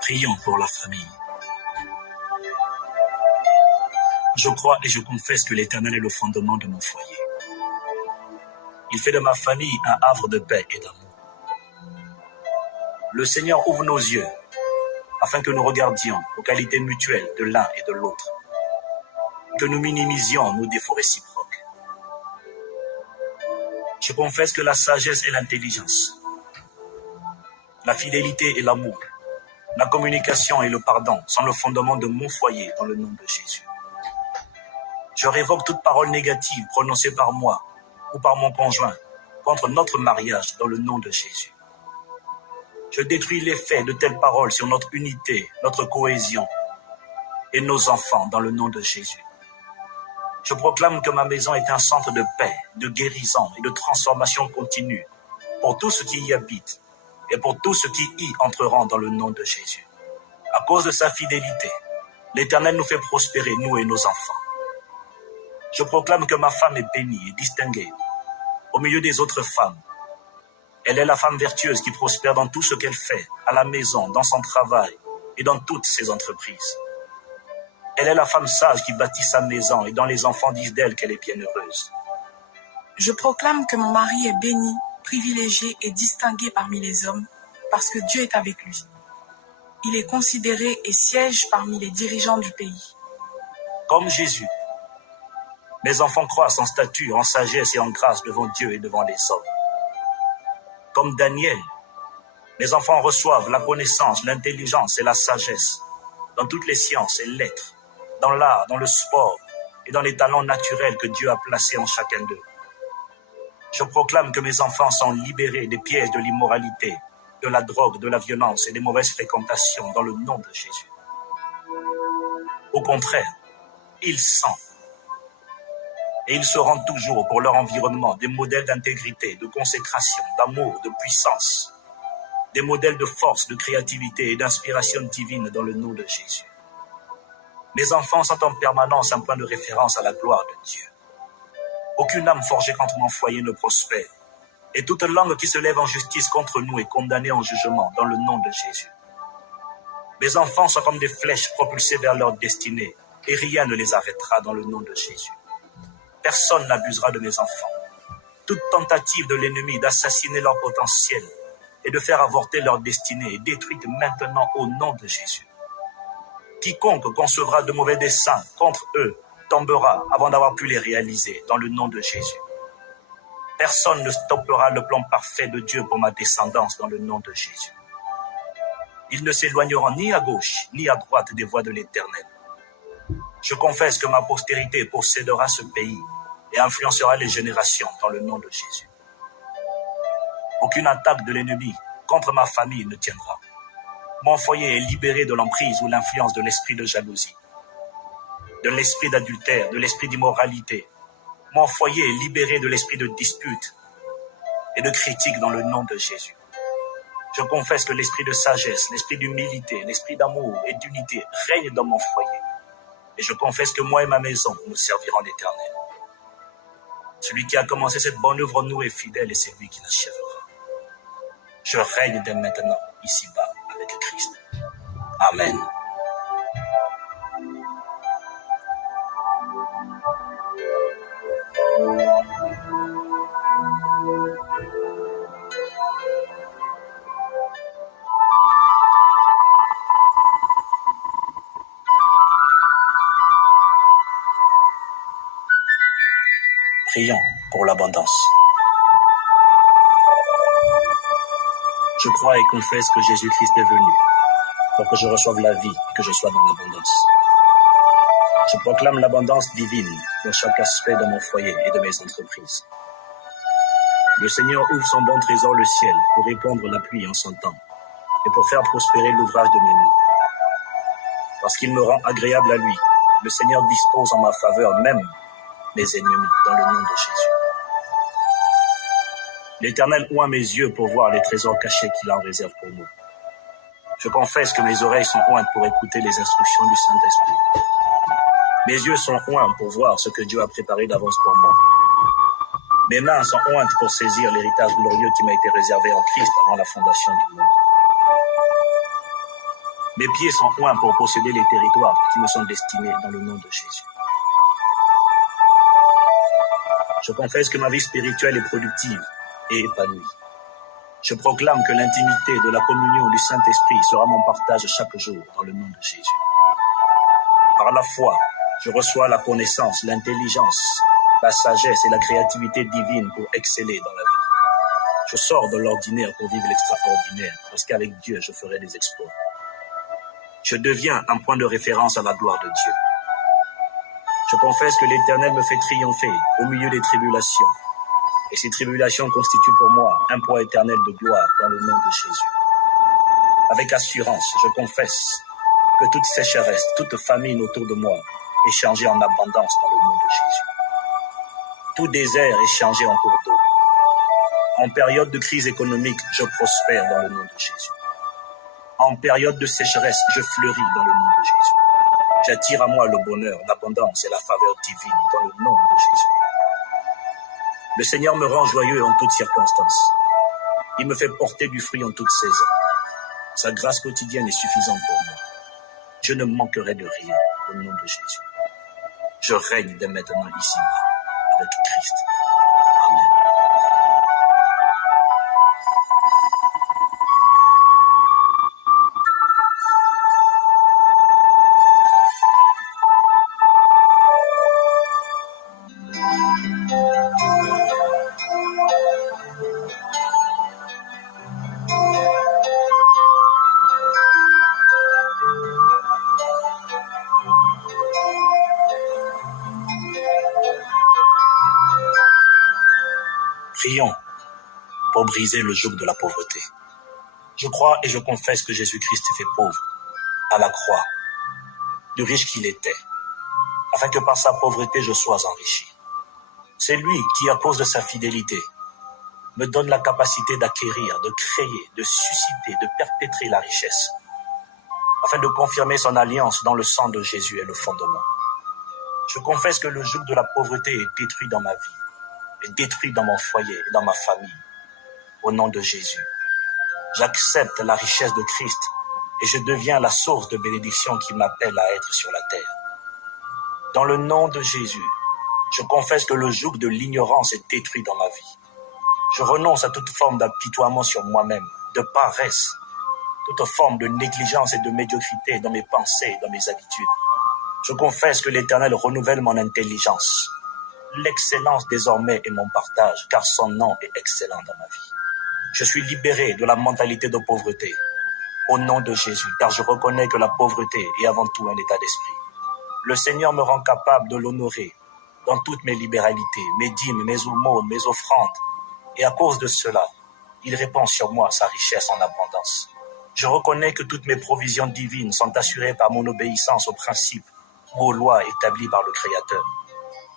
Prions pour la famille. Je crois et je confesse que l'Éternel est le fondement de mon foyer. Il fait de ma famille un havre de paix et d'amour. Le Seigneur ouvre nos yeux afin que nous regardions aux qualités mutuelles de l'un et de l'autre, que nous minimisions nos défauts réciproques. Je confesse que la sagesse et l'intelligence, la fidélité et l'amour, la communication et le pardon sont le fondement de mon foyer dans le nom de Jésus. Je révoque toute parole négative prononcée par moi ou par mon conjoint contre notre mariage dans le nom de Jésus. Je détruis l'effet de telles paroles sur notre unité, notre cohésion et nos enfants dans le nom de Jésus. Je proclame que ma maison est un centre de paix, de guérison et de transformation continue pour tous ceux qui y habitent et pour tous ceux qui y entreront dans le nom de Jésus. À cause de sa fidélité, l'Éternel nous fait prospérer, nous et nos enfants. Je proclame que ma femme est bénie et distinguée au milieu des autres femmes. Elle est la femme vertueuse qui prospère dans tout ce qu'elle fait, à la maison, dans son travail et dans toutes ses entreprises. Elle est la femme sage qui bâtit sa maison et dont les enfants disent d'elle qu'elle est bienheureuse. Je proclame que mon mari est béni, privilégié et distingué parmi les hommes parce que Dieu est avec lui. Il est considéré et siège parmi les dirigeants du pays. Comme Jésus, mes enfants croissent en stature, en sagesse et en grâce devant Dieu et devant les hommes. Comme Daniel, mes enfants reçoivent la connaissance, l'intelligence et la sagesse dans toutes les sciences et lettres, dans l'art, dans le sport et dans les talents naturels que Dieu a placés en chacun d'eux. Je proclame que mes enfants sont libérés des pièges de l'immoralité, de la drogue, de la violence et des mauvaises fréquentations dans le nom de Jésus. Au contraire, ils sont et ils seront toujours pour leur environnement des modèles d'intégrité, de consécration, d'amour, de puissance, des modèles de force, de créativité et d'inspiration divine dans le nom de Jésus. Mes enfants sont en permanence un point de référence à la gloire de Dieu. Aucune âme forgée contre mon foyer ne prospère, et toute langue qui se lève en justice contre nous est condamnée en jugement dans le nom de Jésus. Mes enfants sont comme des flèches propulsées vers leur destinée, et rien ne les arrêtera dans le nom de Jésus. Personne n'abusera de mes enfants. Toute tentative de l'ennemi d'assassiner leur potentiel et de faire avorter leur destinée est détruite maintenant au nom de Jésus. Quiconque concevra de mauvais desseins contre eux tombera avant d'avoir pu les réaliser dans le nom de Jésus. Personne ne stoppera le plan parfait de Dieu pour ma descendance dans le nom de Jésus. Ils ne s'éloigneront ni à gauche ni à droite des voies de l'Éternel. Je confesse que ma postérité possédera ce pays et influencera les générations dans le nom de Jésus. Aucune attaque de l'ennemi contre ma famille ne tiendra. Mon foyer est libéré de l'emprise ou l'influence de l'esprit de jalousie, de l'esprit d'adultère, de l'esprit d'immoralité. Mon foyer est libéré de l'esprit de dispute et de critique dans le nom de Jésus. Je confesse que l'esprit de sagesse, l'esprit d'humilité, l'esprit d'amour et d'unité règne dans mon foyer. Et je confesse que moi et ma maison, nous servirons l'Éternel. Celui qui a commencé cette bonne œuvre en nous est fidèle et c'est lui qui l'achèvera. Je règne dès maintenant, ici-bas, avec Christ. Amen. Prions pour l'abondance. Je crois et confesse que Jésus-Christ est venu pour que je reçoive la vie et que je sois dans l'abondance. Je proclame l'abondance divine dans chaque aspect de mon foyer et de mes entreprises. Le Seigneur ouvre son bon trésor, le ciel, pour répandre la pluie en son temps et pour faire prospérer l'ouvrage de mes mains. Parce qu'il me rend agréable à lui, le Seigneur dispose en ma faveur même mes ennemis dans le nom de Jésus. L'Éternel oint mes yeux pour voir les trésors cachés qu'il en réserve pour nous. Je confesse que mes oreilles sont ointes pour écouter les instructions du Saint-Esprit. Mes yeux sont oints pour voir ce que Dieu a préparé d'avance pour moi. Mes mains sont ointes pour saisir l'héritage glorieux qui m'a été réservé en Christ avant la fondation du monde. Mes pieds sont oints pour posséder les territoires qui me sont destinés dans le nom de Jésus. Je confesse que ma vie spirituelle est productive et épanouie. Je proclame que l'intimité de la communion du Saint-Esprit sera mon partage chaque jour dans le nom de Jésus. Par la foi, je reçois la connaissance, l'intelligence, la sagesse et la créativité divine pour exceller dans la vie. Je sors de l'ordinaire pour vivre l'extraordinaire, parce qu'avec Dieu, je ferai des exploits. Je deviens un point de référence à la gloire de Dieu. Je confesse que l'Éternel me fait triompher au milieu des tribulations. Et ces tribulations constituent pour moi un poids éternel de gloire dans le nom de Jésus. Avec assurance, je confesse que toute sécheresse, toute famine autour de moi est changée en abondance dans le nom de Jésus. Tout désert est changé en cours d'eau. En période de crise économique, je prospère dans le nom de Jésus. En période de sécheresse, je fleuris dans le nom de Jésus. J'attire à moi le bonheur, l'abondance et la faveur divine dans le nom de Jésus. Le Seigneur me rend joyeux en toutes circonstances. Il me fait porter du fruit en toutes saisons. Sa grâce quotidienne est suffisante pour moi. Je ne manquerai de rien au nom de Jésus. Je règne dès maintenant ici-bas avec Christ. Amen. Prions pour briser le joug de la pauvreté. Je crois et je confesse que Jésus-Christ s'est fait pauvre à la croix, du riche qu'il était, afin que par sa pauvreté je sois enrichi. C'est lui qui, à cause de sa fidélité, me donne la capacité d'acquérir, de créer, de susciter, de perpétrer la richesse, afin de confirmer son alliance dans le sang de Jésus et le fondement. Je confesse que le joug de la pauvreté est détruit dans ma vie, est détruit dans mon foyer et dans ma famille. Au nom de Jésus, j'accepte la richesse de Christ et je deviens la source de bénédiction qui m'appelle à être sur la terre. Dans le nom de Jésus, je confesse que le joug de l'ignorance est détruit dans ma vie. Je renonce à toute forme d'apitoiement sur moi-même, de paresse, toute forme de négligence et de médiocrité dans mes pensées et dans mes habitudes. Je confesse que l'Éternel renouvelle mon intelligence. L'excellence désormais est mon partage, car son nom est excellent dans ma vie. Je suis libéré de la mentalité de pauvreté, au nom de Jésus, car je reconnais que la pauvreté est avant tout un état d'esprit. Le Seigneur me rend capable de l'honorer dans toutes mes libéralités, mes dîmes, mes aumônes, mes offrandes, et à cause de cela, il répand sur moi sa richesse en abondance. Je reconnais que toutes mes provisions divines sont assurées par mon obéissance aux principes ou aux lois établies par le Créateur.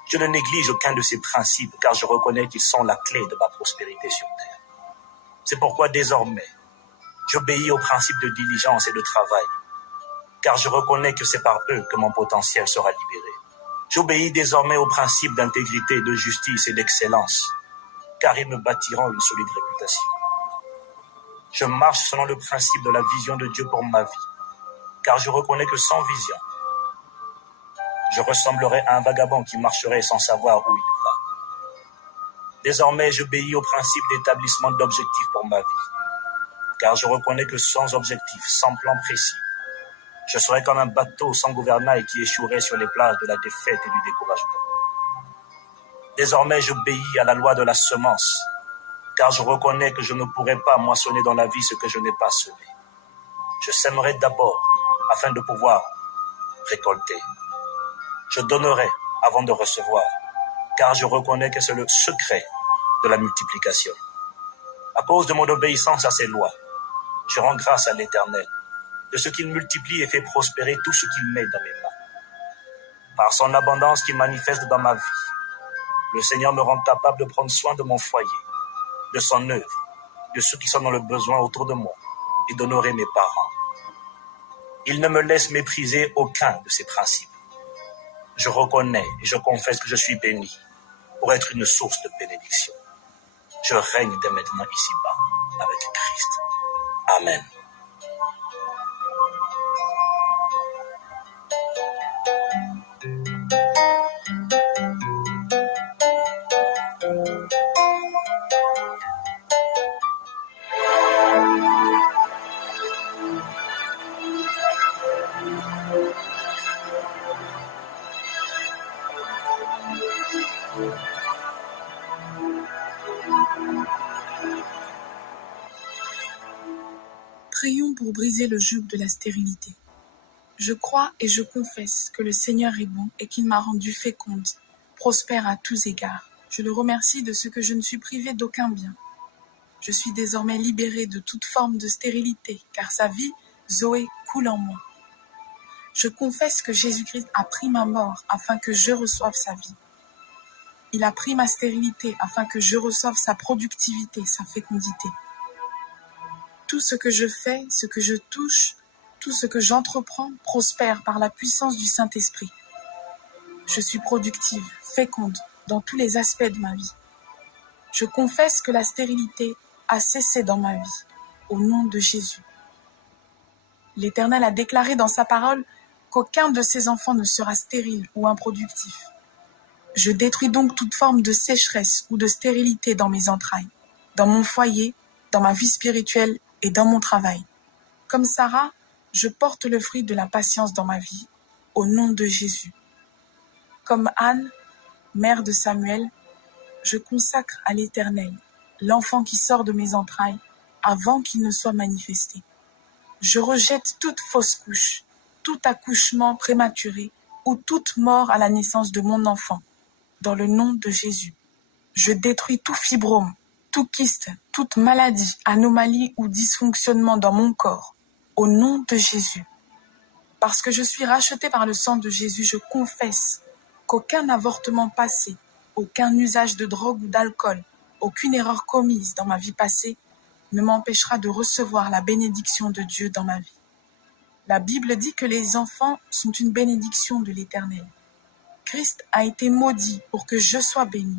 Je ne néglige aucun de ces principes car je reconnais qu'ils sont la clé de ma prospérité sur terre. C'est pourquoi désormais, j'obéis aux principes de diligence et de travail, car je reconnais que c'est par eux que mon potentiel sera libéré. J'obéis désormais aux principes d'intégrité, de justice et d'excellence, car ils me bâtiront une solide réputation. Je marche selon le principe de la vision de Dieu pour ma vie, car je reconnais que sans vision, je ressemblerai à un vagabond qui marcherait sans savoir où il va. Désormais, j'obéis au principe d'établissement d'objectifs pour ma vie, car je reconnais que sans objectif, sans plan précis, je serai comme un bateau sans gouvernail qui échouerait sur les plages de la défaite et du découragement. Désormais, j'obéis à la loi de la semence, car je reconnais que je ne pourrai pas moissonner dans la vie ce que je n'ai pas semé. Je sèmerai d'abord afin de pouvoir récolter. Je donnerai avant de recevoir, car je reconnais que c'est le secret de la multiplication. À cause de mon obéissance à ses lois, je rends grâce à l'Éternel de ce qu'il multiplie et fait prospérer tout ce qu'il met dans mes mains. Par son abondance qui manifeste dans ma vie, le Seigneur me rend capable de prendre soin de mon foyer, de son œuvre, de ceux qui sont dans le besoin autour de moi et d'honorer mes parents. Il ne me laisse mépriser aucun de ses principes. Je reconnais et je confesse que je suis béni pour être une source de bénédiction. Je règne dès maintenant ici-bas avec Christ. Amen. Prions pour briser le joug de la stérilité. Je crois et je confesse que le Seigneur est bon et qu'il m'a rendue féconde, prospère à tous égards. Je le remercie de ce que je ne suis privée d'aucun bien. Je suis désormais libérée de toute forme de stérilité, car sa vie, Zoé, coule en moi. Je confesse que Jésus-Christ a pris ma mort afin que je reçoive sa vie. Il a pris ma stérilité afin que je reçoive sa productivité, sa fécondité. Tout ce que je fais, ce que je touche, tout ce que j'entreprends prospère par la puissance du Saint-Esprit. Je suis productive, féconde dans tous les aspects de ma vie. Je confesse que la stérilité a cessé dans ma vie, au nom de Jésus. L'Éternel a déclaré dans sa parole qu'aucun de ses enfants ne sera stérile ou improductif. Je détruis donc toute forme de sécheresse ou de stérilité dans mes entrailles, dans mon foyer, dans ma vie spirituelle et dans mon travail. Comme Sarah, je porte le fruit de la patience dans ma vie, au nom de Jésus. Comme Anne, mère de Samuel, je consacre à l'Éternel l'enfant qui sort de mes entrailles avant qu'il ne soit manifesté. Je rejette toute fausse couche, tout accouchement prématuré ou toute mort à la naissance de mon enfant, dans le nom de Jésus. Je détruis tout fibrome, tout kyste, toute maladie, anomalie ou dysfonctionnement dans mon corps, au nom de Jésus. Parce que je suis rachetée par le sang de Jésus, je confesse qu'aucun avortement passé, aucun usage de drogue ou d'alcool, aucune erreur commise dans ma vie passée ne m'empêchera de recevoir la bénédiction de Dieu dans ma vie. La Bible dit que les enfants sont une bénédiction de l'Éternel. Christ a été maudit pour que je sois béni.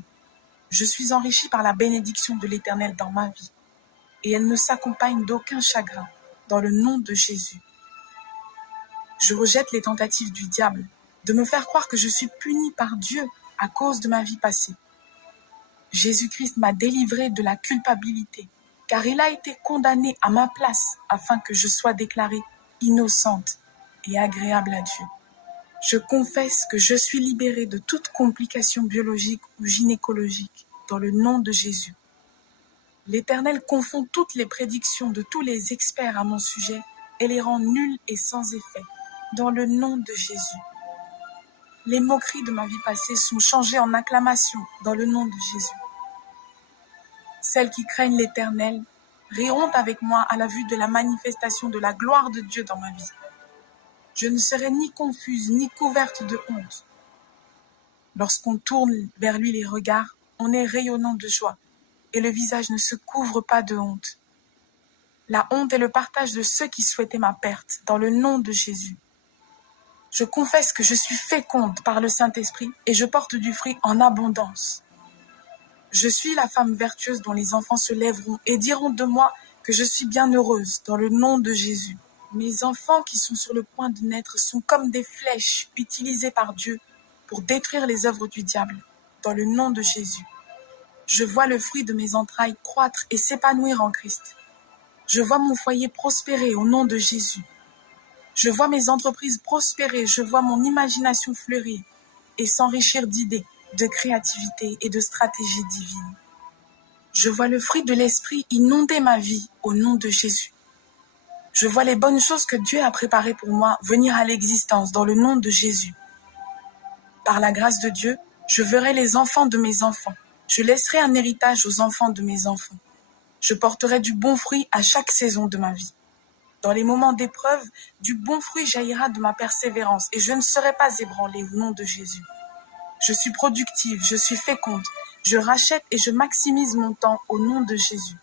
Je suis enrichi par la bénédiction de l'Éternel dans ma vie, et elle ne s'accompagne d'aucun chagrin, dans le nom de Jésus. Je rejette les tentatives du diable de me faire croire que je suis puni par Dieu à cause de ma vie passée. Jésus-Christ m'a délivré de la culpabilité, car il a été condamné à ma place afin que je sois déclarée innocente et agréable à Dieu. Je confesse que je suis libérée de toute complication biologique ou gynécologique dans le nom de Jésus. L'Éternel confond toutes les prédictions de tous les experts à mon sujet et les rend nulles et sans effet dans le nom de Jésus. Les moqueries de ma vie passée sont changées en acclamations dans le nom de Jésus. Celles qui craignent l'Éternel riront avec moi à la vue de la manifestation de la gloire de Dieu dans ma vie. Je ne serai ni confuse ni couverte de honte. Lorsqu'on tourne vers lui les regards, on est rayonnant de joie et le visage ne se couvre pas de honte. La honte est le partage de ceux qui souhaitaient ma perte dans le nom de Jésus. Je confesse que je suis féconde par le Saint-Esprit et je porte du fruit en abondance. Je suis la femme vertueuse dont les enfants se lèveront et diront de moi que je suis bien heureuse dans le nom de Jésus. Mes enfants qui sont sur le point de naître sont comme des flèches utilisées par Dieu pour détruire les œuvres du diable, dans le nom de Jésus. Je vois le fruit de mes entrailles croître et s'épanouir en Christ. Je vois mon foyer prospérer au nom de Jésus. Je vois mes entreprises prospérer, je vois mon imagination fleurir et s'enrichir d'idées, de créativité et de stratégies divines. Je vois le fruit de l'Esprit inonder ma vie au nom de Jésus. Je vois les bonnes choses que Dieu a préparées pour moi venir à l'existence dans le nom de Jésus. Par la grâce de Dieu, je verrai les enfants de mes enfants. Je laisserai un héritage aux enfants de mes enfants. Je porterai du bon fruit à chaque saison de ma vie. Dans les moments d'épreuve, du bon fruit jaillira de ma persévérance et je ne serai pas ébranlée au nom de Jésus. Je suis productive, je suis féconde, je rachète et je maximise mon temps au nom de Jésus.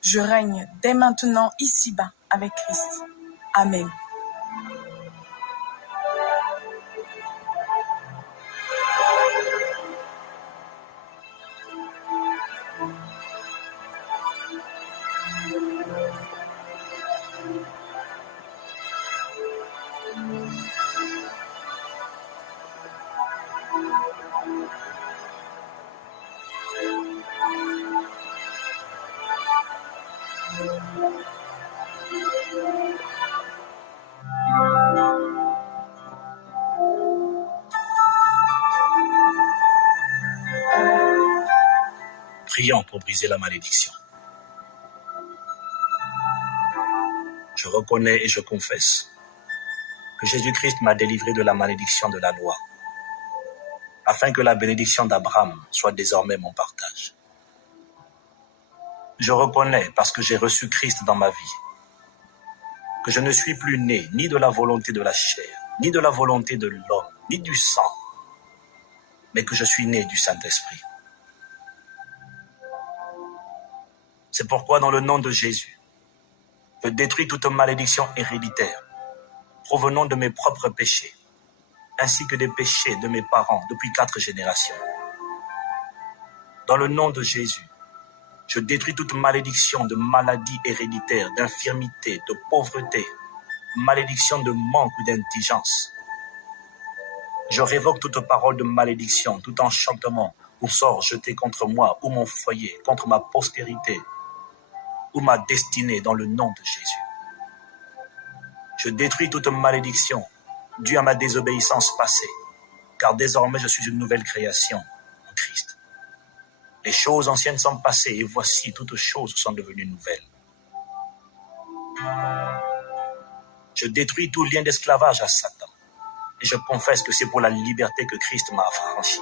Je règne dès maintenant ici-bas avec Christ. Amen. Prions pour briser la malédiction. Je reconnais et je confesse que Jésus-Christ m'a délivré de la malédiction de la loi, afin que la bénédiction d'Abraham soit désormais mon partage. Je reconnais, parce que j'ai reçu Christ dans ma vie, que je ne suis plus né ni de la volonté de la chair, ni de la volonté de l'homme, ni du sang, mais que je suis né du Saint-Esprit. C'est pourquoi, dans le nom de Jésus, je détruis toute malédiction héréditaire provenant de mes propres péchés, ainsi que des péchés de mes parents depuis 4 générations. Dans le nom de Jésus, je détruis toute malédiction de maladie héréditaire, d'infirmité, de pauvreté, malédiction de manque ou d'indigence. Je révoque toute parole de malédiction, tout enchantement ou sort jeté contre moi ou mon foyer, contre ma postérité ou ma destinée dans le nom de Jésus. Je détruis toute malédiction due à ma désobéissance passée, car désormais je suis une nouvelle création en Christ. Les choses anciennes sont passées et voici, toutes choses sont devenues nouvelles. Je détruis tout lien d'esclavage à Satan et je confesse que c'est pour la liberté que Christ m'a affranchi.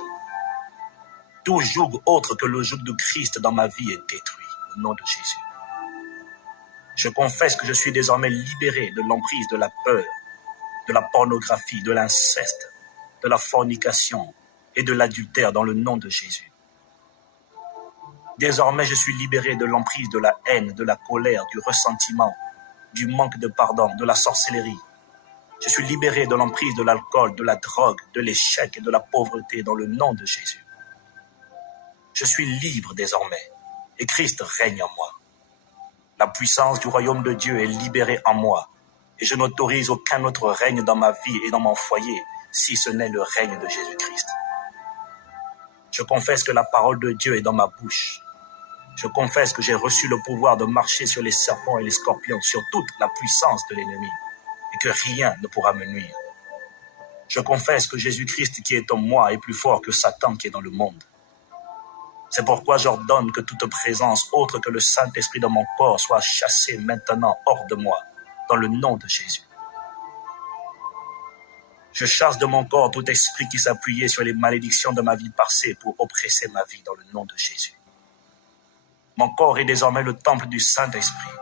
Tout joug autre que le joug de Christ dans ma vie est détruit au nom de Jésus. Je confesse que je suis désormais libéré de l'emprise de la peur, de la pornographie, de l'inceste, de la fornication et de l'adultère dans le nom de Jésus. Désormais, je suis libéré de l'emprise de la haine, de la colère, du ressentiment, du manque de pardon, de la sorcellerie. Je suis libéré de l'emprise de l'alcool, de la drogue, de l'échec et de la pauvreté dans le nom de Jésus. Je suis libre désormais et Christ règne en moi. La puissance du royaume de Dieu est libérée en moi et je n'autorise aucun autre règne dans ma vie et dans mon foyer si ce n'est le règne de Jésus-Christ. Je confesse que la parole de Dieu est dans ma bouche. Je confesse que j'ai reçu le pouvoir de marcher sur les serpents et les scorpions, sur toute la puissance de l'ennemi, et que rien ne pourra me nuire. Je confesse que Jésus-Christ qui est en moi est plus fort que Satan qui est dans le monde. C'est pourquoi j'ordonne que toute présence autre que le Saint-Esprit dans mon corps soit chassée maintenant hors de moi, dans le nom de Jésus. Je chasse de mon corps tout esprit qui s'appuyait sur les malédictions de ma vie passée pour oppresser ma vie dans le nom de Jésus. Mon corps est désormais le temple du Saint-Esprit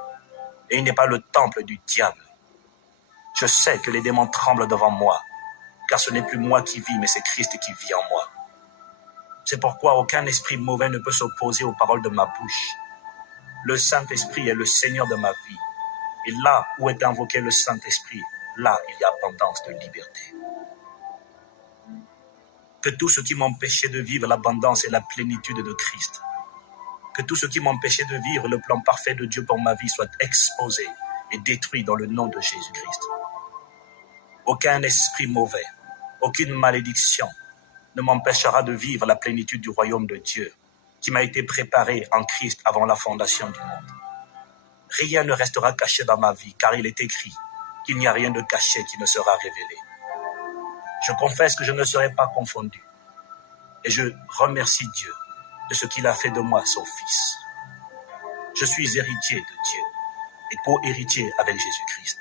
et il n'est pas le temple du diable. Je sais que les démons tremblent devant moi, car ce n'est plus moi qui vis, mais c'est Christ qui vit en moi. C'est pourquoi aucun esprit mauvais ne peut s'opposer aux paroles de ma bouche. Le Saint-Esprit est le Seigneur de ma vie. Et là où est invoqué le Saint-Esprit, là il y a abondance de liberté. Que tout ce qui m'empêchait de vivre l'abondance et la plénitude de Christ, que tout ce qui m'empêchait de vivre le plan parfait de Dieu pour ma vie soit exposé et détruit dans le nom de Jésus-Christ. Aucun esprit mauvais, aucune malédiction ne m'empêchera de vivre la plénitude du royaume de Dieu qui m'a été préparé en Christ avant la fondation du monde. Rien ne restera caché dans ma vie, car il est écrit qu'il n'y a rien de caché qui ne sera révélé. Je confesse que je ne serai pas confondu et je remercie Dieu de ce qu'il a fait de moi son Fils. Je suis héritier de Dieu et co-héritier avec Jésus-Christ.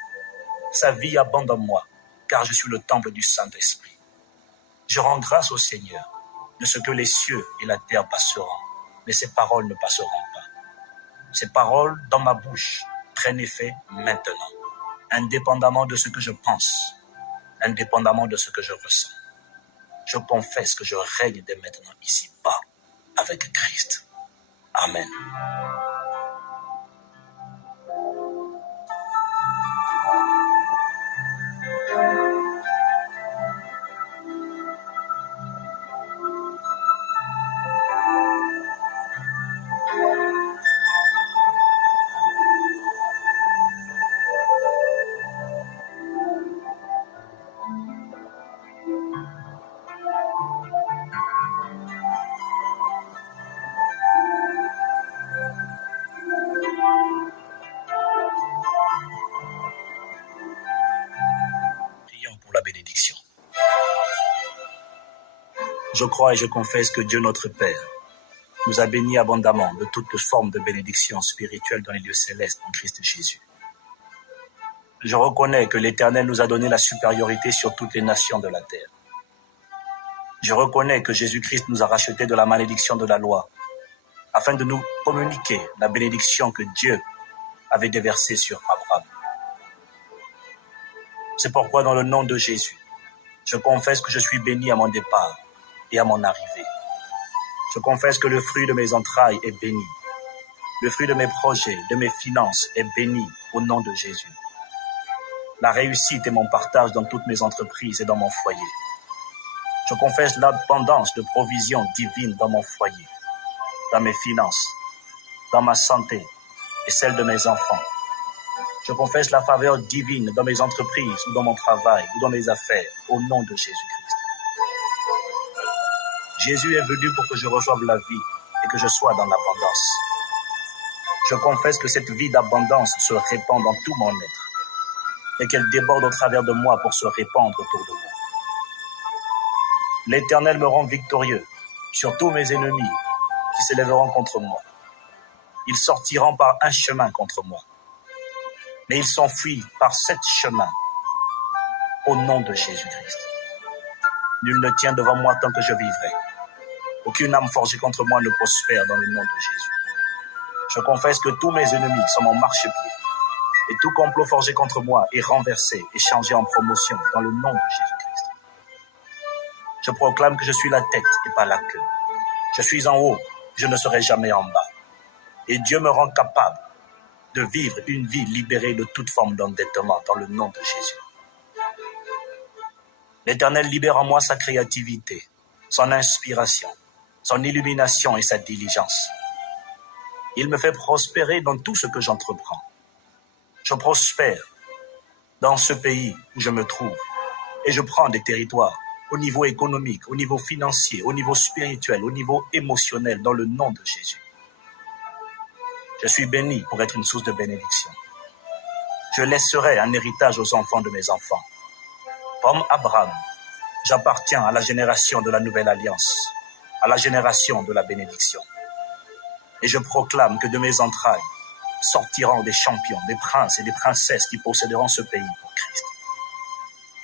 Sa vie abonde en moi, car je suis le temple du Saint-Esprit. Je rends grâce au Seigneur de ce que les cieux et la terre passeront, mais ces paroles ne passeront pas. Ces paroles dans ma bouche prennent effet maintenant, indépendamment de ce que je pense, indépendamment de ce que je ressens. Je confesse que je règne dès maintenant ici-bas avec Christ. Amen. Pour la bénédiction. Je crois et je confesse que Dieu notre Père nous a bénis abondamment de toutes formes de bénédictions spirituelles dans les lieux célestes en Christ Jésus. Je reconnais que l'Éternel nous a donné la supériorité sur toutes les nations de la terre. Je reconnais que Jésus-Christ nous a rachetés de la malédiction de la loi, afin de nous communiquer la bénédiction que Dieu avait déversée sur Abraham. C'est pourquoi dans le nom de Jésus, je confesse que je suis béni à mon départ et à mon arrivée. Je confesse que le fruit de mes entrailles est béni. Le fruit de mes projets, de mes finances est béni au nom de Jésus. La réussite est mon partage dans toutes mes entreprises et dans mon foyer. Je confesse l'abondance de provisions divines dans mon foyer, dans mes finances, dans ma santé et celle de mes enfants. Je confesse la faveur divine dans mes entreprises ou dans mon travail ou dans mes affaires au nom de Jésus-Christ. Jésus est venu pour que je reçoive la vie et que je sois dans l'abondance. Je confesse que cette vie d'abondance se répand dans tout mon être et qu'elle déborde au travers de moi pour se répandre autour de moi. L'Éternel me rend victorieux sur tous mes ennemis qui s'élèveront contre moi. Ils sortiront par un chemin contre moi, mais ils s'enfuient par 7 chemins au nom de Jésus-Christ. Nul ne tient devant moi tant que je vivrai. Aucune âme forgée contre moi ne prospère dans le nom de Jésus. Je confesse que tous mes ennemis sont mon marchepied et tout complot forgé contre moi est renversé et changé en promotion dans le nom de Jésus-Christ. Je proclame que je suis la tête et pas la queue. Je suis en haut, je ne serai jamais en bas. Et Dieu me rend capable de vivre une vie libérée de toute forme d'endettement dans le nom de Jésus. L'Éternel libère en moi sa créativité, son inspiration, son illumination et sa diligence. Il me fait prospérer dans tout ce que j'entreprends. Je prospère dans ce pays où je me trouve et je prends des territoires au niveau économique, au niveau financier, au niveau spirituel, au niveau émotionnel, dans le nom de Jésus. Je suis béni pour être une source de bénédiction. Je laisserai un héritage aux enfants de mes enfants. Comme Abraham, j'appartiens à la génération de la nouvelle alliance, à la génération de la bénédiction. Et je proclame que de mes entrailles sortiront des champions, des princes et des princesses qui posséderont ce pays pour Christ.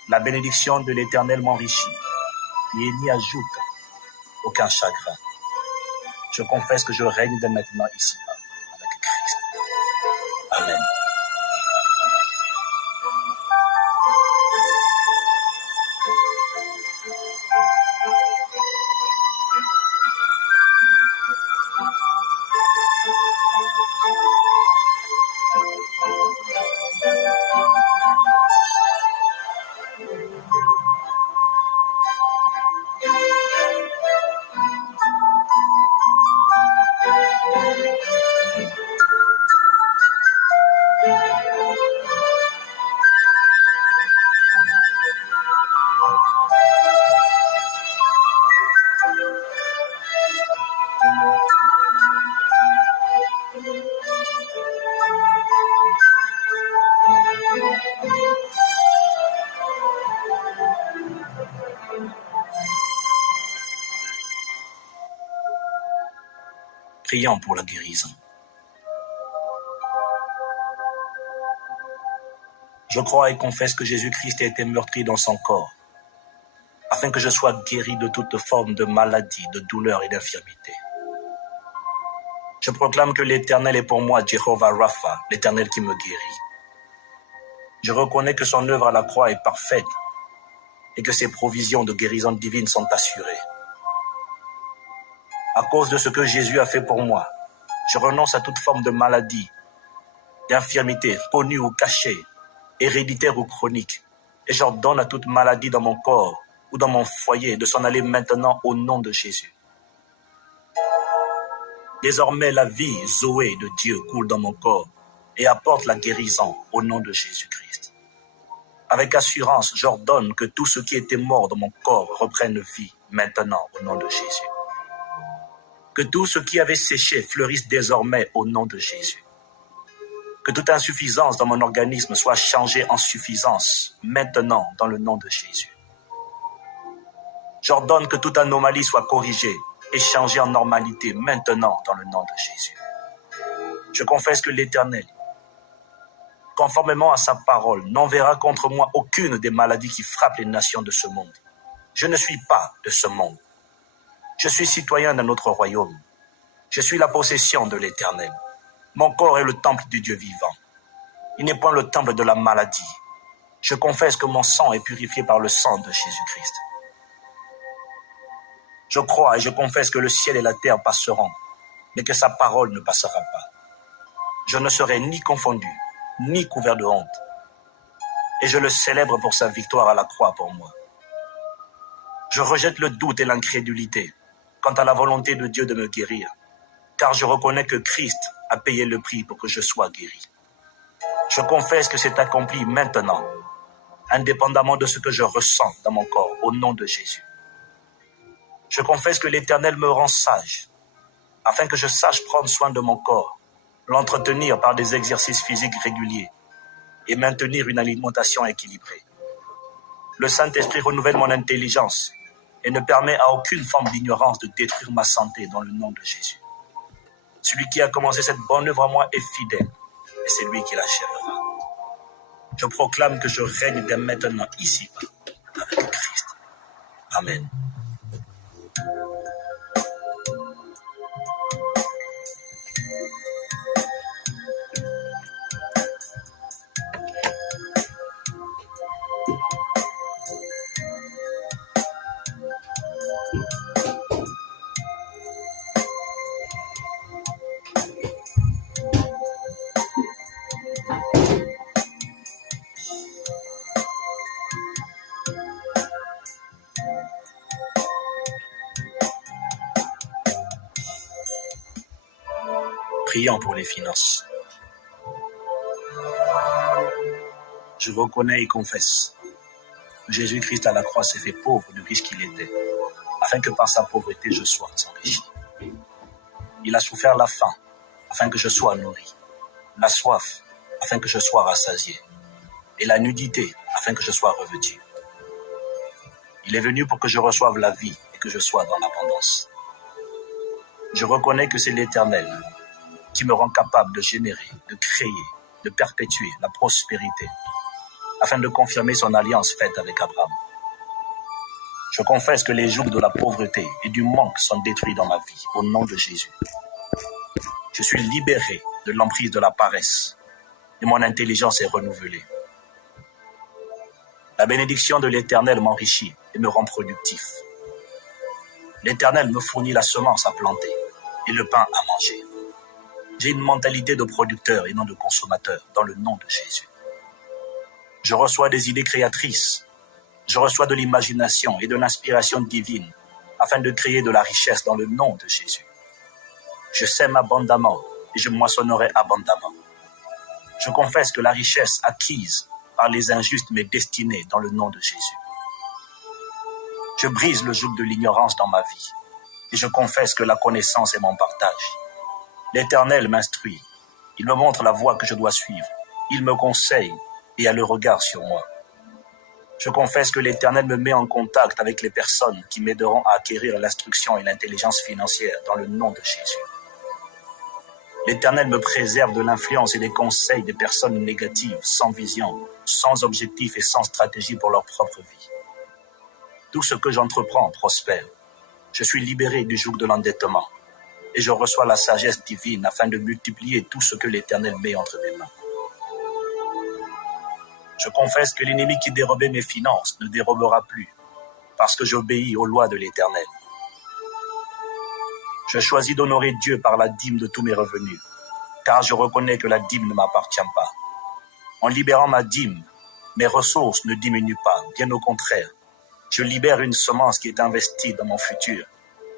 La bénédiction de l'Éternel m'enrichit et n'y ajoute aucun chagrin. Je confesse que je règne dès maintenant ici-bas avec Christ. Amen. Prions pour la guérison. Je crois et confesse que Jésus-Christ a été meurtri dans son corps, afin que je sois guéri de toute forme de maladie, de douleur et d'infirmité. Je proclame que l'Éternel est pour moi Jehovah Rapha, l'Éternel qui me guérit. Je reconnais que son œuvre à la croix est parfaite et que ses provisions de guérison divine sont assurées. À cause de ce que Jésus a fait pour moi, je renonce à toute forme de maladie, d'infirmité, connue ou cachée, héréditaire ou chronique, et j'ordonne à toute maladie dans mon corps ou dans mon foyer de s'en aller maintenant au nom de Jésus. Désormais, la vie, Zoé de Dieu, coule dans mon corps et apporte la guérison au nom de Jésus-Christ. Avec assurance, j'ordonne que tout ce qui était mort dans mon corps reprenne vie maintenant au nom de Jésus. Que tout ce qui avait séché fleurisse désormais au nom de Jésus. Que toute insuffisance dans mon organisme soit changée en suffisance maintenant dans le nom de Jésus. J'ordonne que toute anomalie soit corrigée et changé en normalité maintenant dans le nom de Jésus. Je confesse que l'Éternel, conformément à sa parole, n'enverra contre moi aucune des maladies qui frappent les nations de ce monde. Je ne suis pas de ce monde. Je suis citoyen d'un autre royaume. Je suis la possession de l'Éternel. Mon corps est le temple du Dieu vivant. Il n'est point le temple de la maladie. Je confesse que mon sang est purifié par le sang de Jésus-Christ. Je crois et je confesse que le ciel et la terre passeront, mais que sa parole ne passera pas. Je ne serai ni confondu, ni couvert de honte. Et je le célèbre pour sa victoire à la croix pour moi. Je rejette le doute et l'incrédulité quant à la volonté de Dieu de me guérir, car je reconnais que Christ a payé le prix pour que je sois guéri. Je confesse que c'est accompli maintenant, indépendamment de ce que je ressens dans mon corps, au nom de Jésus. Je confesse que l'Éternel me rend sage, afin que je sache prendre soin de mon corps, l'entretenir par des exercices physiques réguliers et maintenir une alimentation équilibrée. Le Saint-Esprit renouvelle mon intelligence et ne permet à aucune forme d'ignorance de détruire ma santé dans le nom de Jésus. Celui qui a commencé cette bonne œuvre en moi est fidèle et c'est lui qui l'achèvera. Je proclame que je règne dès maintenant ici-bas avec Christ. Amen. Prions pour les finances. Je reconnais et confesse que Jésus-Christ à la croix s'est fait pauvre du riche qu'il était, afin que par sa pauvreté je sois enrichi. Il a souffert la faim, afin que je sois nourri, la soif, afin que je sois rassasié, et la nudité, afin que je sois revêtu. Il est venu pour que je reçoive la vie et que je sois dans l'abondance. Je reconnais que c'est l'Éternel qui me rend capable de générer, de créer, de perpétuer la prospérité, afin de confirmer son alliance faite avec Abraham. Je confesse que les jougs de la pauvreté et du manque sont détruits dans ma vie, au nom de Jésus. Je suis libéré de l'emprise de la paresse et mon intelligence est renouvelée. La bénédiction de l'Éternel m'enrichit et me rend productif. L'Éternel me fournit la semence à planter et le pain à manger. J'ai une mentalité de producteur et non de consommateur dans le nom de Jésus. Je reçois des idées créatrices. Je reçois de l'imagination et de l'inspiration divine afin de créer de la richesse dans le nom de Jésus. Je sème abondamment et je moissonnerai abondamment. Je confesse que la richesse acquise par les injustes m'est destinée dans le nom de Jésus. Je brise le joug de l'ignorance dans ma vie et je confesse que la connaissance est mon partage. L'Éternel m'instruit. Il me montre la voie que je dois suivre. Il me conseille et a le regard sur moi. Je confesse que l'Éternel me met en contact avec les personnes qui m'aideront à acquérir l'instruction et l'intelligence financière dans le nom de Jésus. L'Éternel me préserve de l'influence et des conseils des personnes négatives, sans vision, sans objectif et sans stratégie pour leur propre vie. Tout ce que j'entreprends prospère. Je suis libéré du joug de l'endettement et je reçois la sagesse divine afin de multiplier tout ce que l'Éternel met entre mes mains. Je confesse que l'ennemi qui dérobait mes finances ne dérobera plus parce que j'obéis aux lois de l'Éternel. Je choisis d'honorer Dieu par la dîme de tous mes revenus, car je reconnais que la dîme ne m'appartient pas. En libérant ma dîme, mes ressources ne diminuent pas, bien au contraire. Je libère une semence qui est investie dans mon futur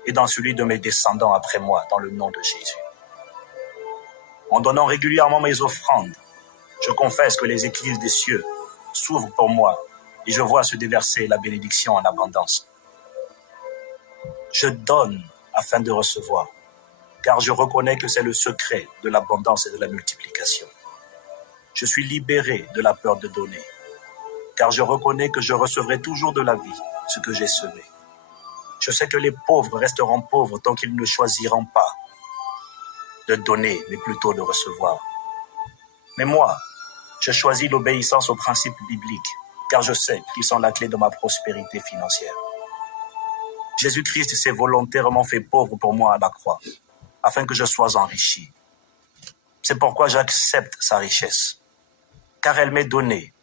et dans celui de mes descendants après moi, dans le nom de Jésus. En donnant régulièrement mes offrandes, je confesse que les écluses des cieux s'ouvrent pour moi et je vois se déverser la bénédiction en abondance. Je donne afin de recevoir, car je reconnais que c'est le secret de l'abondance et de la multiplication. Je suis libéré de la peur de donner, car je reconnais que je recevrai toujours de la vie ce que j'ai semé. Je sais que les pauvres resteront pauvres tant qu'ils ne choisiront pas de donner, mais plutôt de recevoir. Mais moi, je choisis l'obéissance aux principes bibliques, car je sais qu'ils sont la clé de ma prospérité financière. Jésus-Christ s'est volontairement fait pauvre pour moi à la croix, afin que je sois enrichi. C'est pourquoi j'accepte sa richesse, car elle m'est donnée,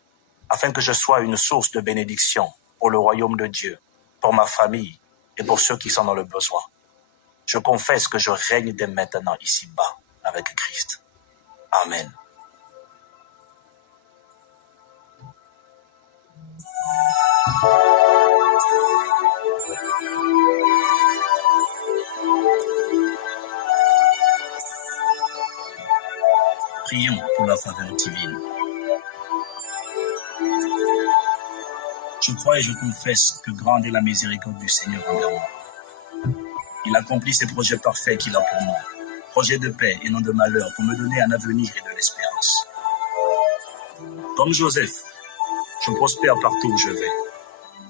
afin que je sois une source de bénédiction pour le royaume de Dieu, pour ma famille et pour ceux qui sont dans le besoin. Je confesse que je règne dès maintenant ici-bas avec Christ. Amen. Prions pour la faveur divine. Je crois et je confesse que grande est la miséricorde du Seigneur envers moi. Il accomplit ses projets parfaits qu'il a pour moi. Projets de paix et non de malheur pour me donner un avenir et de l'espérance. Comme Joseph, je prospère partout où je vais.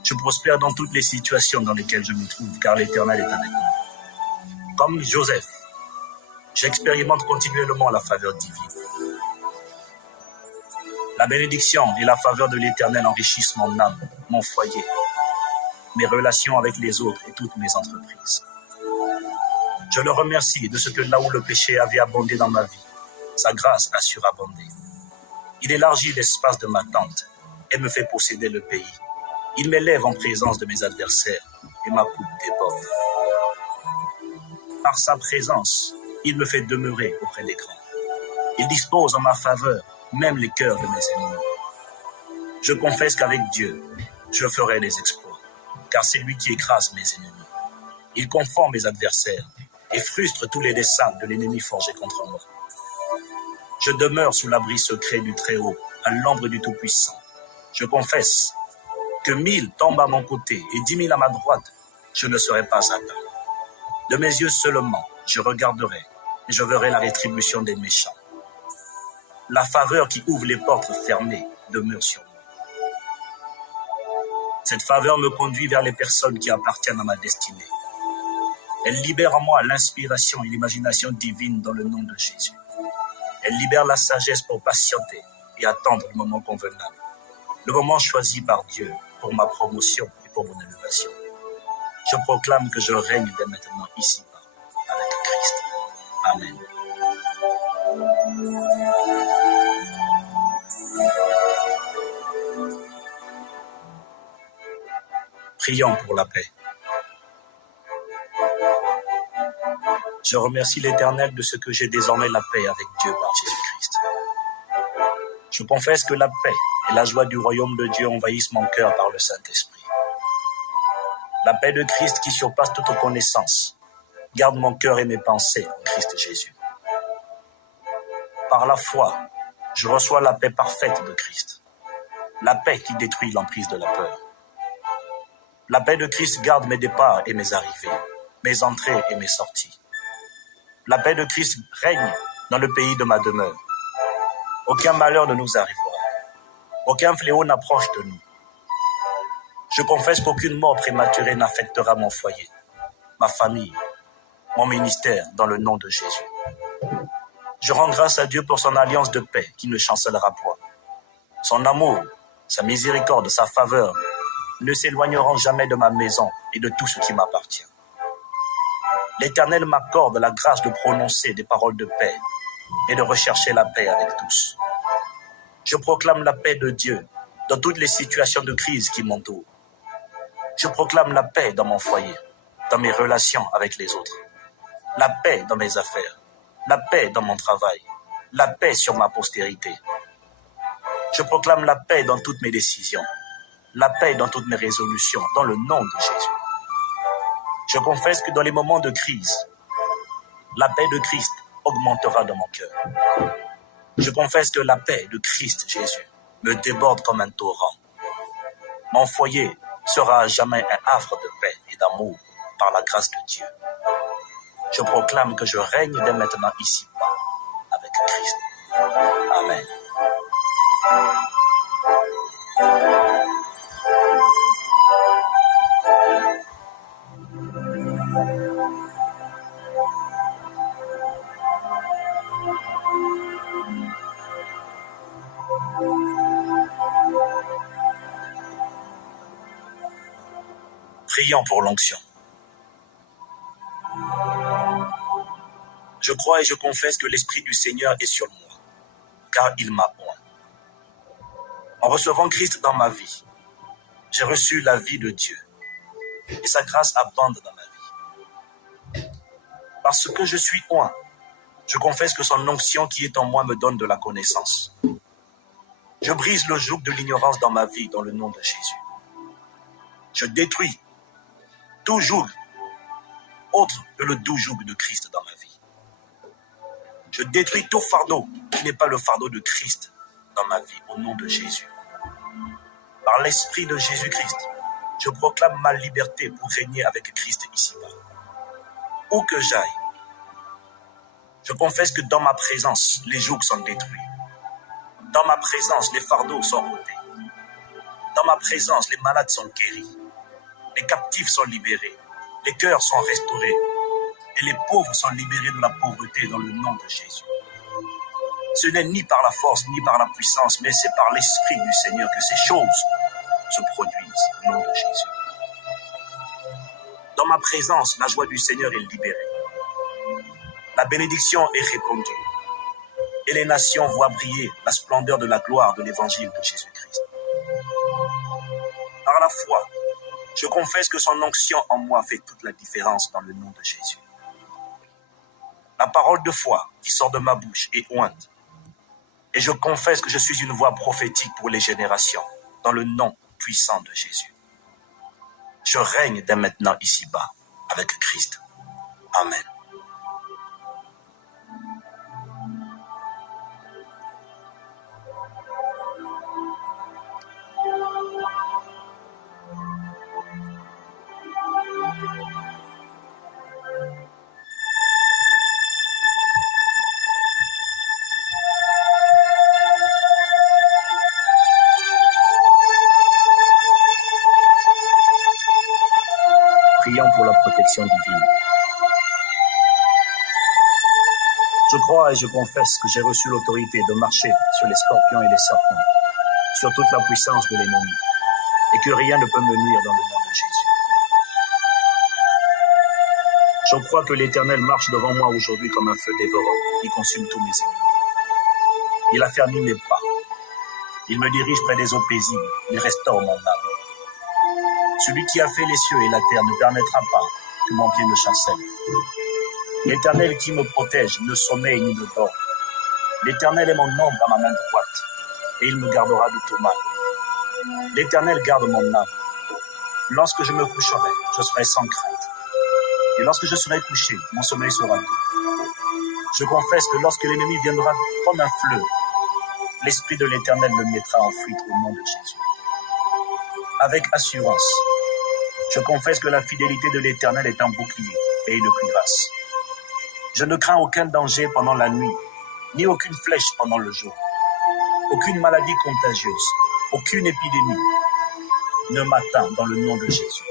Je prospère dans toutes les situations dans lesquelles je me trouve, car l'Éternel est avec moi. Comme Joseph, j'expérimente continuellement la faveur divine. La bénédiction et la faveur de l'Éternel enrichissent mon âme, mon foyer, mes relations avec les autres et toutes mes entreprises. Je le remercie de ce que là où le péché avait abondé dans ma vie, sa grâce a surabondé. Il élargit l'espace de ma tente et me fait posséder le pays. Il m'élève en présence de mes adversaires et ma coupe déborde. Par sa présence, il me fait demeurer auprès des grands. Il dispose en ma faveur même les cœurs de mes ennemis. Je confesse qu'avec Dieu, je ferai des exploits, car c'est lui qui écrase mes ennemis. Il confond mes adversaires et frustre tous les desseins de l'ennemi forgé contre moi. Je demeure sous l'abri secret du Très-Haut, à l'ombre du Tout-Puissant. Je confesse que 1000 tombent à mon côté et 10 000 à ma droite, je ne serai pas atteint. De mes yeux seulement, je regarderai et je verrai la rétribution des méchants. La faveur qui ouvre les portes fermées demeure sur moi. Cette faveur me conduit vers les personnes qui appartiennent à ma destinée. Elle libère en moi l'inspiration et l'imagination divine dans le nom de Jésus. Elle libère la sagesse pour patienter et attendre le moment convenable, le moment choisi par Dieu pour ma promotion et pour mon élévation. Je proclame que je règne dès maintenant ici-bas avec Christ. Amen. Prions pour la paix. Je remercie l'Éternel de ce que j'ai désormais la paix avec Dieu par Jésus-Christ. Je confesse que la paix et la joie du royaume de Dieu envahissent mon cœur par le Saint-Esprit. La paix de Christ qui surpasse toute connaissance garde mon cœur et mes pensées en Christ Jésus. Par la foi, je reçois la paix parfaite de Christ. La paix qui détruit l'emprise de la peur. La paix de Christ garde mes départs et mes arrivées, mes entrées et mes sorties. La paix de Christ règne dans le pays de ma demeure. Aucun malheur ne nous arrivera. Aucun fléau n'approche de nous. Je confesse qu'aucune mort prématurée n'affectera mon foyer, ma famille, mon ministère dans le nom de Jésus. Je rends grâce à Dieu pour son alliance de paix qui ne chancellera point. Son amour, sa miséricorde, sa faveur ne s'éloigneront jamais de ma maison et de tout ce qui m'appartient. L'Éternel m'accorde la grâce de prononcer des paroles de paix et de rechercher la paix avec tous. Je proclame la paix de Dieu dans toutes les situations de crise qui m'entourent. Je proclame la paix dans mon foyer, dans mes relations avec les autres, la paix dans mes affaires, la paix dans mon travail, la paix sur ma postérité. Je proclame la paix dans toutes mes décisions, la paix dans toutes mes résolutions, dans le nom de Jésus. Je confesse que dans les moments de crise, la paix de Christ augmentera dans mon cœur. Je confesse que la paix de Christ Jésus me déborde comme un torrent. Mon foyer sera à jamais un havre de paix et d'amour par la grâce de Dieu. Je proclame que je règne dès maintenant ici-bas avec Christ. Amen. Prions pour l'onction. Je crois et je confesse que l'Esprit du Seigneur est sur moi, car il m'a oint. En recevant Christ dans ma vie, j'ai reçu la vie de Dieu, et sa grâce abonde dans ma vie. Parce que je suis oint, je confesse que son onction qui est en moi me donne de la connaissance. Je brise le joug de l'ignorance dans ma vie dans le nom de Jésus. Je détruis tout joug autre que le doux joug de Christ dans ma vie. Je détruis tout fardeau qui n'est pas le fardeau de Christ dans ma vie au nom de Jésus. Par l'Esprit de Jésus-Christ, je proclame ma liberté pour régner avec Christ ici-bas. Où que j'aille, je confesse que dans ma présence, les jougs sont détruits. Dans ma présence, les fardeaux sont ôtés. Dans ma présence, les malades sont guéris. Les captifs sont libérés. Les cœurs sont restaurés. Et les pauvres sont libérés de la pauvreté dans le nom de Jésus. Ce n'est ni par la force, ni par la puissance, mais c'est par l'Esprit du Seigneur que ces choses se produisent au nom de Jésus. Dans ma présence, la joie du Seigneur est libérée. La bénédiction est répandue. Et les nations voient briller la splendeur de la gloire de l'évangile de Jésus-Christ. Par la foi, je confesse que son onction en moi fait toute la différence dans le nom de Jésus. La parole de foi qui sort de ma bouche est ointe. Et je confesse que je suis une voix prophétique pour les générations, dans le nom puissant de Jésus. Je règne dès maintenant ici-bas avec Christ. Amen. Prions pour la protection divine. Je crois et je confesse que j'ai reçu l'autorité de marcher sur les scorpions et les serpents, sur toute la puissance de l'ennemi, et que rien ne peut me nuire dans le nom de Jésus. Je crois que l'Éternel marche devant moi aujourd'hui comme un feu dévorant, qui consume tous mes ennemis. Il affermit mes pas. Il me dirige près des eaux paisibles. Il restaure mon âme. Celui qui a fait les cieux et la terre ne permettra pas que mon pied ne chancelle. L'Éternel qui me protège ne sommeille ni ne dort. L'Éternel est mon ombre à ma main droite, et il me gardera de tout mal. L'Éternel garde mon âme. Lorsque je me coucherai, je serai sans crainte. Et lorsque je serai couché, mon sommeil sera doux. Je confesse que lorsque l'ennemi viendra comme un fleuve, l'Esprit de l'Éternel le mettra en fuite au nom de Jésus. Avec assurance, je confesse que la fidélité de l'Éternel est un bouclier et une cuirasse. Je ne crains aucun danger pendant la nuit, ni aucune flèche pendant le jour. Aucune maladie contagieuse, aucune épidémie ne m'atteint dans le nom de Jésus.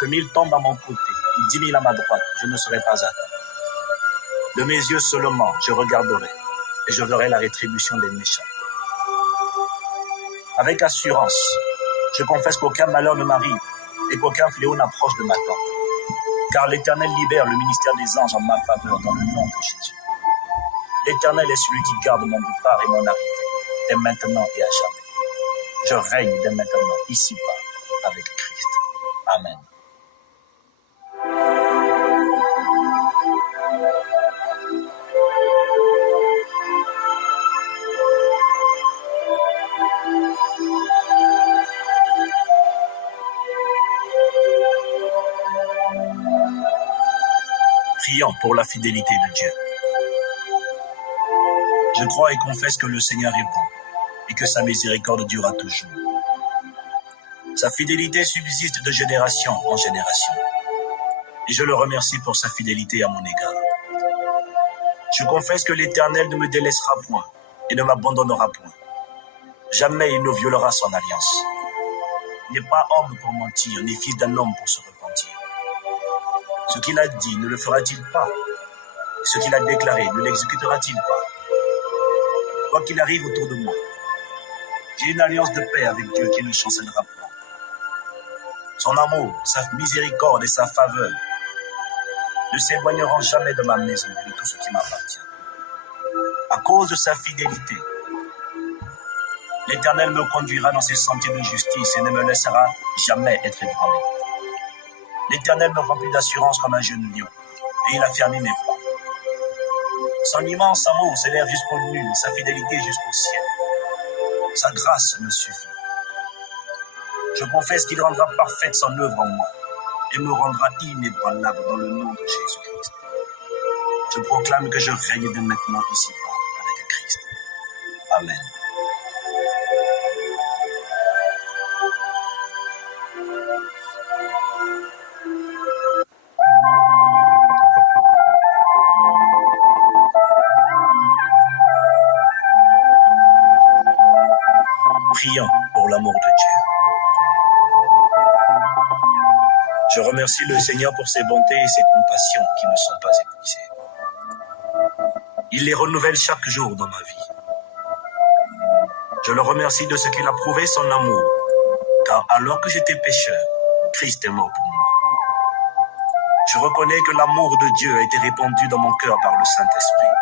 Que 1000 tombent à mon côté, ou 10 000 à ma droite, je ne serai pas atteint. De mes yeux seulement, je regarderai, et je verrai la rétribution des méchants. Avec assurance, je confesse qu'aucun malheur ne m'arrive et qu'aucun fléau n'approche de ma tente. Car l'Éternel libère le ministère des anges en ma faveur dans le nom de Jésus. L'Éternel est celui qui garde mon départ et mon arrivée, dès maintenant et à jamais. Je règne dès maintenant, ici-bas, avec Christ. Amen. Prions pour la fidélité de Dieu. Je crois et confesse que le Seigneur est bon et que sa miséricorde durera toujours. Sa fidélité subsiste de génération en génération. Et je le remercie pour sa fidélité à mon égard. Je confesse que l'Éternel ne me délaissera point et ne m'abandonnera point. Jamais il ne violera son alliance. Il n'est pas homme pour mentir, ni fils d'un homme pour se repentir. Ce qu'il a dit, ne le fera-t-il pas? Ce qu'il a déclaré, ne l'exécutera-t-il pas? Quoi qu'il arrive autour de moi, j'ai une alliance de paix avec Dieu qui ne chancellera point. Son amour, sa miséricorde et sa faveur ne s'éloigneront jamais de ma maison et de tout ce qui m'appartient. À cause de sa fidélité, l'Éternel me conduira dans ses sentiers de justice et ne me laissera jamais être ébranlé. L'Éternel me remplit d'assurance comme un jeune lion, et il a fermé mes pas. Son immense amour s'élève jusqu'aux nues, sa fidélité jusqu'au ciel. Sa grâce me suffit. Je confesse qu'il rendra parfaite son œuvre en moi et me rendra inébranlable dans le nom de Jésus-Christ. Je proclame que je règne dès maintenant ici-bas avec Christ. Amen. Prions pour l'amour de Dieu. Je remercie le Seigneur pour ses bontés et ses compassions qui ne sont pas épuisées. Il les renouvelle chaque jour dans ma vie. Je le remercie de ce qu'il a prouvé son amour, car alors que j'étais pécheur, Christ est mort pour moi. Je reconnais que l'amour de Dieu a été répandu dans mon cœur par le Saint-Esprit.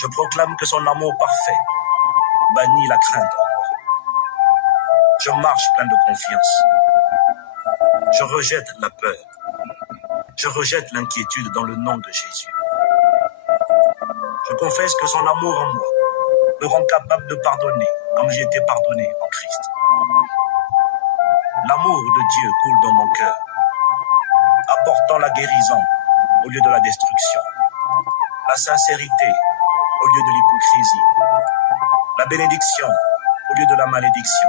Je proclame que son amour parfait bannit la crainte en moi. Je marche plein de confiance. Je rejette la peur. Je rejette l'inquiétude dans le nom de Jésus. Je confesse que son amour en moi me rend capable de pardonner comme j'ai été pardonné en Christ. L'amour de Dieu coule dans mon cœur, apportant la guérison au lieu de la destruction, la sincérité au lieu de l'hypocrisie, la bénédiction au lieu de la malédiction,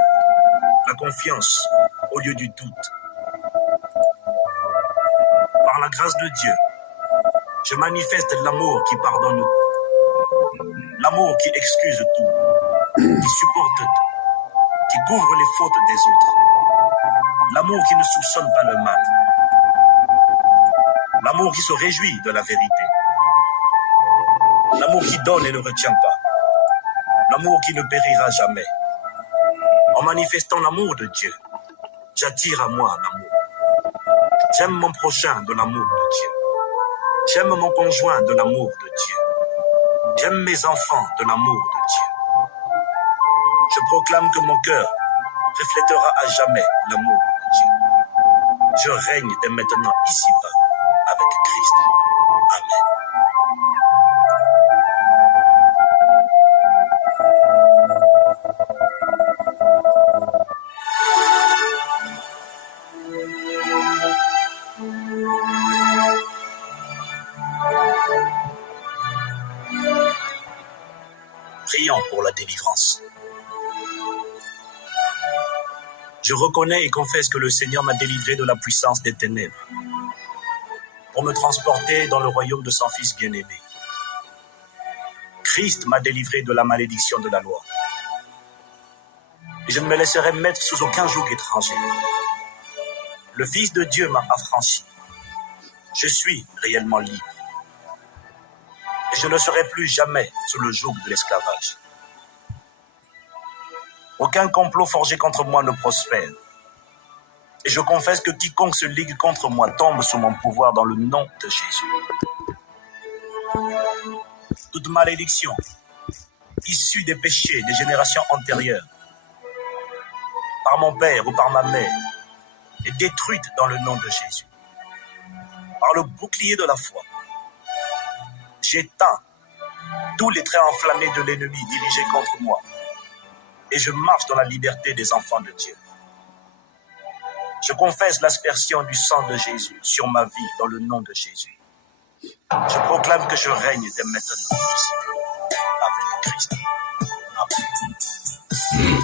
la confiance au lieu du doute. Par la grâce de Dieu, je manifeste l'amour qui pardonne tout, l'amour qui excuse tout, qui supporte tout, qui couvre les fautes des autres, l'amour qui ne soupçonne pas le mal, l'amour qui se réjouit de la vérité, l'amour qui donne et ne retient pas, l'amour qui ne périra jamais. En manifestant l'amour de Dieu, j'attire à moi l'amour. J'aime mon prochain de l'amour de Dieu. J'aime mon conjoint de l'amour de Dieu. J'aime mes enfants de l'amour de Dieu. Je proclame que mon cœur reflètera à jamais l'amour de Dieu. Je règne dès maintenant ici-bas avec Christ. Amen. Prions pour la délivrance. Je reconnais et confesse que le Seigneur m'a délivré de la puissance des ténèbres pour me transporter dans le royaume de son Fils bien-aimé. Christ m'a délivré de la malédiction de la loi. Et je ne me laisserai mettre sous aucun joug étranger. Le Fils de Dieu m'a affranchi. Je suis réellement libre. Et je ne serai plus jamais sous le joug de l'esclavage. Aucun complot forgé contre moi ne prospère. Et je confesse que quiconque se ligue contre moi tombe sous mon pouvoir dans le nom de Jésus. Toute malédiction issue des péchés des générations antérieures, par mon père ou par ma mère, est détruite dans le nom de Jésus. Par le bouclier de la foi, j'éteins tous les traits enflammés de l'ennemi dirigés contre moi et je marche dans la liberté des enfants de Dieu. Je confesse l'aspersion du sang de Jésus sur ma vie dans le nom de Jésus. Je proclame que je règne dès maintenant ici avec Christ. Amen.